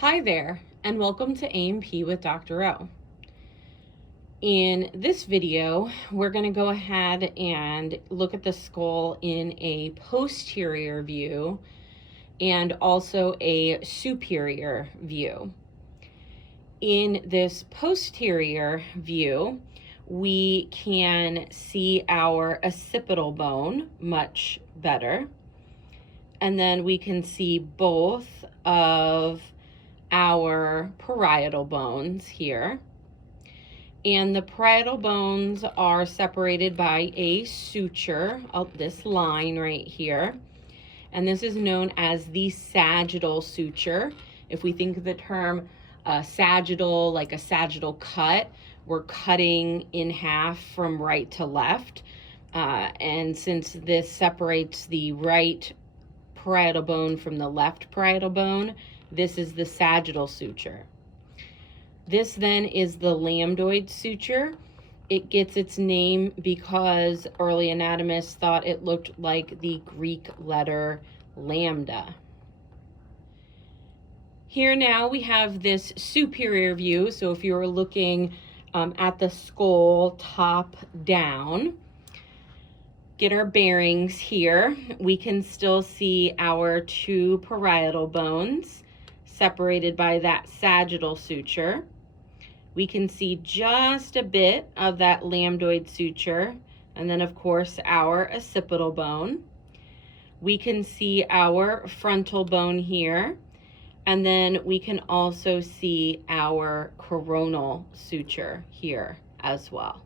Hi there, and welcome to A&P with Dr. O. In this video, we're going to go ahead and look at the skull in a posterior view and also a superior view. In this posterior view, we can see our occipital bone much better, and then we can see both of our parietal bones here. And the parietal bones are separated by a suture of this line right here. And this is known as the sagittal suture. If we think of the term sagittal, like a sagittal cut, we're cutting in half from right to left. And since this separates the right parietal bone from the left parietal bone, this is the sagittal suture. This then is the lambdoid suture. It gets its name because early anatomists thought it looked like the Greek letter lambda. Here now we have this superior view. So if you were looking at the skull top down, get our bearings here, we can still see our two parietal bones separated by that sagittal suture. We can see just a bit of that lambdoid suture, and then of course our occipital bone. We can see our frontal bone here, and then we can also see our coronal suture here as well.